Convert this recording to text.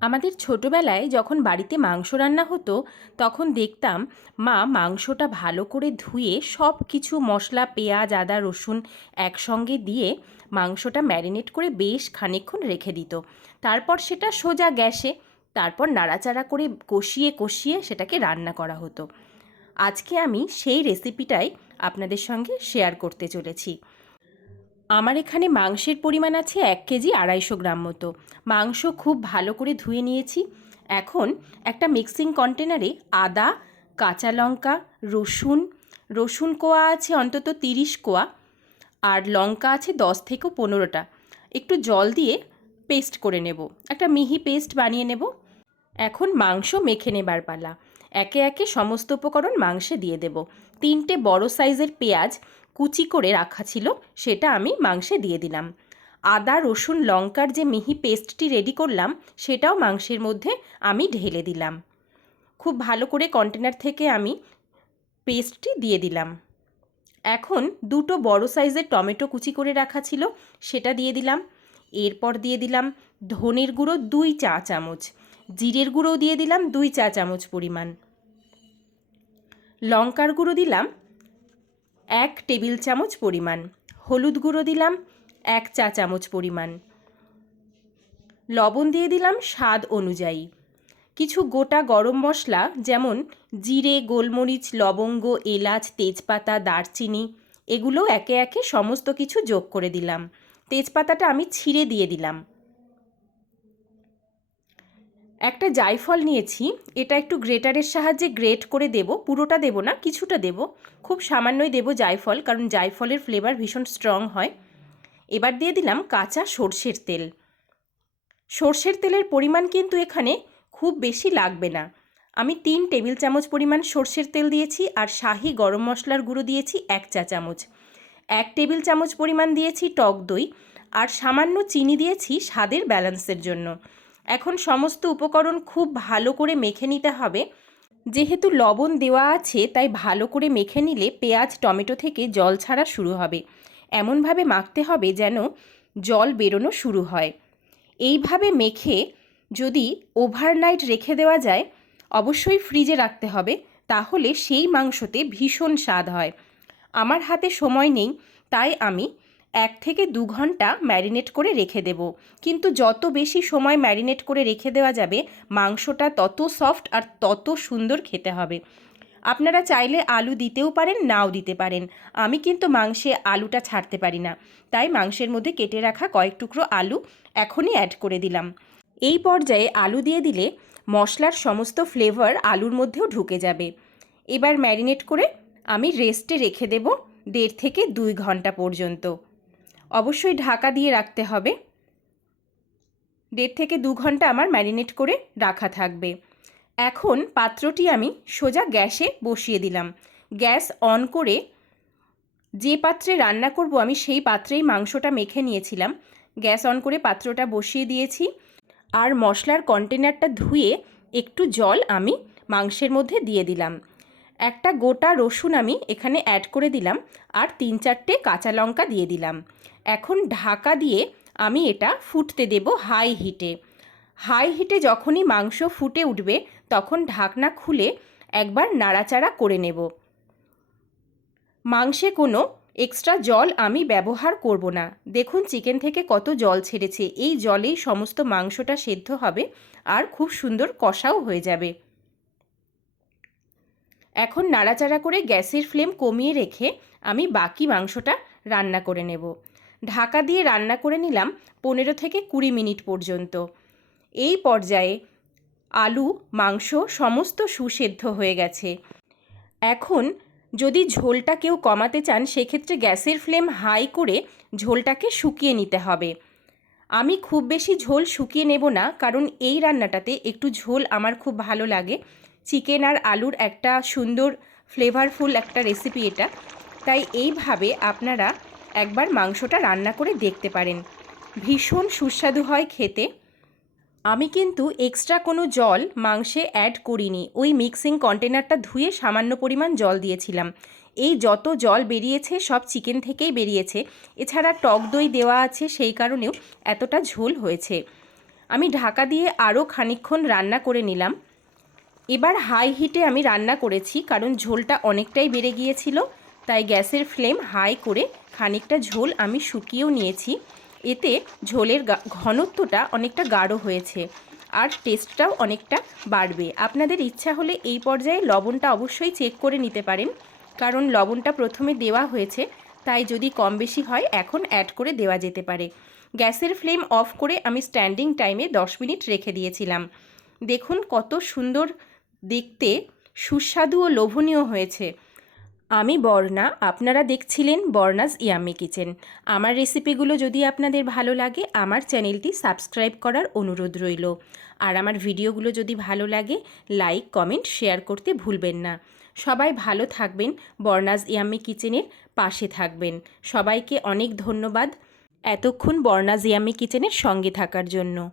আমাদের ছোটোবেলায় যখন বাড়িতে মাংস রান্না হতো, তখন দেখতাম মা মাংসটা ভালো করে ধুয়ে সব কিছু মশলা, পেঁয়াজ, আদা, রসুন একসঙ্গে দিয়ে মাংসটা ম্যারিনেট করে বেশ খানিকক্ষণ রেখে দিত। তারপর সেটা সোজা গ্যাসে, তারপর নাড়াচাড়া করে কষিয়ে কষিয়ে সেটাকে রান্না করা হতো। আজকে আমি সেই রেসিপিটাই আপনাদের সঙ্গে শেয়ার করতে চলেছি। আমার এখানে মাংসের পরিমাণ আছে এক কেজি আড়াইশো গ্রাম মতো। মাংস খুব ভালো করে ধুয়ে নিয়েছি। এখন একটা মিক্সিং কন্টেনারে আদা, কাঁচা লঙ্কা, রসুন রসুন কোয়া আছে অন্তত তিরিশ কোয়া আর লঙ্কা আছে দশ থেকে পনেরোটা। একটু জল দিয়ে পেস্ট করে নেব। একটা মিহি পেস্ট বানিয়ে নেব। এখন মাংস মেখে নেবার পালা। একে একে সমস্ত উপকরণ মাংসে দিয়ে দেব। তিনটে বড় সাইজের পেঁয়াজ কুচি করে রাখা ছিল, সেটা আমি মাংসে দিয়ে দিলাম। আদা, রসুন, লঙ্কার যে মিহি পেস্টটি রেডি করলাম, সেটাও মাংসের মধ্যে আমি ঢেলে দিলাম। খুব ভালো করে কন্টেনার থেকে আমি পেস্টটি দিয়ে দিলাম। এখন দুটো বড় সাইজের টমেটো কুচি করে রাখা ছিল, সেটা দিয়ে দিলাম। এরপর দিয়ে দিলাম ধনের গুঁড়ো দুই চা চামচ, জিরের গুঁড়ো দিয়ে দিলাম দুই চা চামচ পরিমাণ। লঙ্কার গুঁড়ো দিলাম এক টেবিল চামচ পরিমাণ। হলুদ গুঁড়ো দিলাম, এক চা চামচ পরিমাণ। লবণ দিয়ে দিলাম স্বাদ অনুযায়ী। কিছু গোটা গরম মশলা যেমন জিরে, গোলমরিচ, লবঙ্গ, এলাচ, তেজপাতা, দারচিনি, এগুলো একে একে সমস্ত কিছু যোগ করে দিলাম। তেজপাতাটা আমি ছিঁড়ে দিয়ে দিলাম। একটা জায়ফল নিয়েছি, এটা একটু গ্রেটারের সাহায্যে গ্রেট করে দেব, পুরোটা দেব না, কিছুটা দেব। খুব সামান্যই দেব জায়ফল, কারণ জায়ফলের ফ্লেভার ভীষণ স্ট্রং হয়। এবার দিয়ে দিলাম কাঁচা সর্ষের তেল। সর্ষের তেলের পরিমাণ কিন্তু এখানে খুব বেশি লাগবে না। আমি তিন টেবিল চামচ পরিমাণ সর্ষের তেল দিয়েছি আর শাহি গরম মশলার গুঁড়ো দিয়েছি এক চা চামচ। এক টেবিল চামচ পরিমাণ দিয়েছি টক দই আর সামান্য চিনি দিয়েছি স্বাদের ব্যালেন্সের জন্য। এখন সমস্ত উপকরণ খুব ভালো করে মেখে নিতে হবে। যেহেতু লবণ দেওয়া আছে, তাই ভালো করে মেখে নিলে পেঁয়াজ, টমেটো থেকে জল ছাড়া শুরু হবে। এমনভাবে মাখতে হবে যেন জল বেরোনো শুরু হয়। এইভাবে মেখে যদি ওভারনাইট রেখে দেওয়া যায়, অবশ্যই ফ্রিজে রাখতে হবে, তাহলে সেই মাংসতে ভীষণ স্বাদ হয়। আমার হাতে সময় নেই, তাই আমি এক থেকে দু ঘণ্টা ম্যারিনেট করে রেখে দেব। কিন্তু যত বেশি সময় ম্যারিনেট করে রেখে দেওয়া যাবে, মাংসটা তত সফট আর তত সুন্দর খেতে হবে। আপনারা চাইলে আলু দিতেও পারেন, নাও দিতে পারেন। আমি কিন্তু মাংসে আলুটা ছাড়তে পারি না। তাই মাংসের মধ্যে কেটে রাখা কয়েক টুকরো আলু এখনই অ্যাড করে দিলাম। এই পর্যায়ে আলু দিয়ে দিলে মশলার সমস্ত ফ্লেভার আলুর মধ্যেও ঢুকে যাবে। এবার ম্যারিনেট করে আমি রেস্টে রেখে দেব দেড় থেকে দুই ঘণ্টা পর্যন্ত। অবশ্যই ঢাকা দিয়ে রাখতে হবে। দেড় থেকে দু ঘণ্টা আমার ম্যারিনেট করে রাখা থাকবে। এখন পাত্রটি আমি সোজা গ্যাসে বসিয়ে দিলাম। গ্যাস অন করে যে পাত্রে রান্না করব আমি সেই পাত্রেই মাংসটা মেখে নিয়েছিলাম। গ্যাস অন করে পাত্রটা বসিয়ে দিয়েছি আর মশলার কন্টেনারটা ধুয়ে একটু জল আমি মাংসের মধ্যে দিয়ে দিলাম। একটা গোটা রসুন আমি এখানে অ্যাড করে দিলাম আর তিন চারটে কাঁচা লঙ্কা দিয়ে দিলাম। এখন ঢাকা দিয়ে আমি এটা ফুটতে দেব হাই হিটে হাই হিটে যখনই মাংস ফুটে উঠবে, তখন ঢাকনা খুলে একবার নাড়াচাড়া করে নেব। মাংসে কোনো এক্সট্রা জল আমি ব্যবহার করব না। দেখুন চিকেন থেকে কত জল ছেড়েছে। এই জলেই সমস্ত মাংসটা সেদ্ধ হবে আর খুব সুন্দর কষাও হয়ে যাবে। এখন নাড়াচাড়া করে গ্যাসের ফ্লেম কমিয়ে রেখে আমি বাকি মাংসটা রান্না করে নেব। ঢাকা দিয়ে রান্না করে নিলাম পনেরো থেকে কুড়ি মিনিট পর্যন্ত। এই পর্যায়ে আলু, মাংস সমস্ত সুসেদ্ধ হয়ে গেছে। এখন যদি ঝোলটা কেউ কমাতে চান, সেক্ষেত্রে গ্যাসের ফ্লেম হাই করে ঝোলটাকে শুকিয়ে নিতে হবে। আমি খুব বেশি ঝোল শুকিয়ে নেব না, কারণ এই রান্নাটাতে একটু ঝোল আমার খুব ভালো লাগে। চিকেন আর আলুর একটা সুন্দর ফ্লেভারফুল একটা রেসিপি এটা। তাই এইভাবে আপনারা একবার মাংসটা রান্না করে দেখতে পারেন। ভীষণ সুস্বাদু হয় খেতে। আমি কিন্তু এক্সট্রা কোনো জল মাংসে অ্যাড করিনি। ওই মিক্সিং কন্টেনারটা ধুয়ে সামান্য পরিমাণ জল দিয়েছিলাম। এই যত জল বেরিয়েছে সব চিকেন থেকেই বেরিয়েছে। এছাড়া টক দই দেওয়া আছে, সেই কারণেও এতটা ঝোল হয়েছে। আমি ঢাকা দিয়ে আরও খানিকক্ষণ রান্না করে নিলাম। এবার হাই হিটে আমি রান্না করেছি, কারণ ঝোলটা অনেকটাই বেড়ে গিয়েছিল, তাই গ্যাসের ফ্লেম হাই করে খানিকটা ঝোল আমি শুকিয়েও নিয়েছি। এতে ঝোলের ঘনত্বটা অনেকটা গাঢ় হয়েছে আর টেস্টটাও অনেকটা বাড়বে। আপনাদের ইচ্ছা হলে এই পর্যায়ে লবণটা অবশ্যই চেক করে নিতে পারেন, কারণ লবণটা প্রথমে দেওয়া হয়েছে, তাই যদি কম বেশি হয় এখন অ্যাড করে দেওয়া যেতে পারে। গ্যাসের ফ্লেম অফ করে আমি স্ট্যান্ডিং টাইমে 10 মিনিট রেখে দিয়েছিলাম। দেখুন কত সুন্দর দেখতে সুস্বাদু ও লোভনীয় হয়েছে। আমি বর্ণা, আপনারা দেখছিলেন বর্ণাস ইয়ামি কিচেন। আমার রেসিপিগুলো যদি আপনাদের ভালো লাগে, আমার চ্যানেলটি সাবস্ক্রাইব করার অনুরোধ রইল। আর আমার ভিডিওগুলো যদি ভালো লাগে, লাইক, কমেন্ট, শেয়ার করতে ভুলবেন না। সবাই ভালো থাকবেন, বর্ণাস ইয়ামি কিচেনের পাশে থাকবেন। সবাইকে অনেক ধন্যবাদ। এতক্ষণ বর্ণাস ইয়ামি কিচেনের সঙ্গে থাকার জন্য।